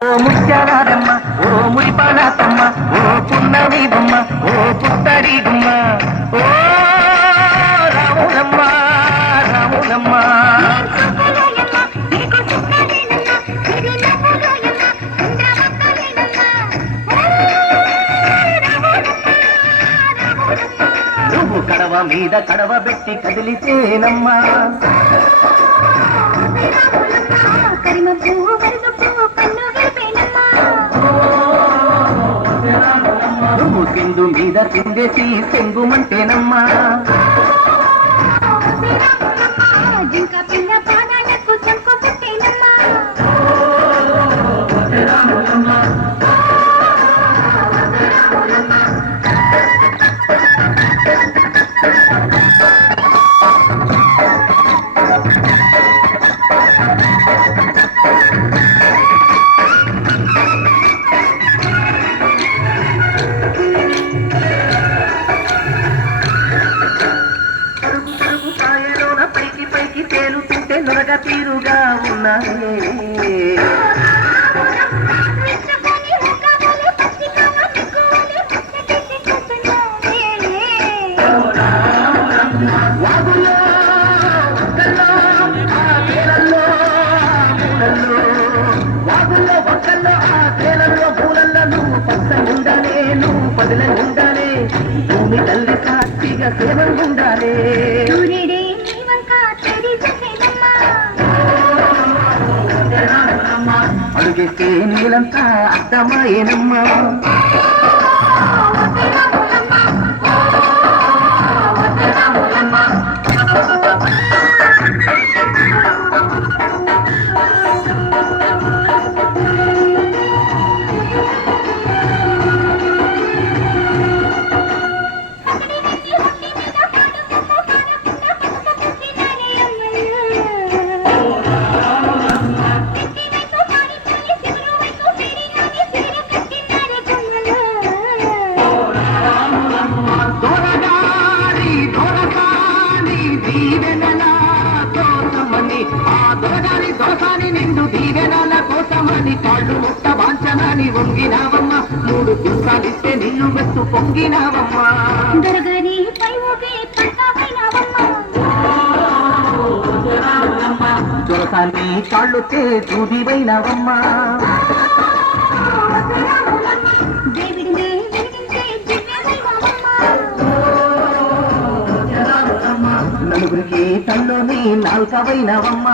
ఓ ముత్యాలమ్మ, ఓ మురిపాలతమ్మ, ఓ పున్నమి బొమ్మ, ఓ పుత్తడి గుమ్మ, ఓ రాములమ్మ రాములమ్మ. నువ్వు కడవ మీద కడవ పెట్టి కదిలితేనమ్మా నువ్వు సింధు మీద సిందేసి సెంగుమంటేనమ్మా పైకి తేలుతుంటే నొరగ తీరుగా ఉన్నాయి. వాగుల్లో ఒక్కల్లో ఆ తేలల్లో పూలల్లో నువ్వు పచ్చగుండాలే, నువ్వు పదిలంగుండాలే, భూమి తల్లి సాక్షిగా సేవంగుండాలే. అడుగేస్తే నీలంతా అర్థమాయేనమ్మా దోసాని నిండు దీవెనల కోసమని కాళ్ళు ముట్ట వాంచనని వంగినావమ్మ, మూడు దివసాలిస్తే నిన్ను వెత్తు పొంగినావమ్మ. దొరసాన్ని కాళ్ళుతే దూదివైనవమ్మ, నలుగురికి తల్లోని నాల్కవైనవమ్మ.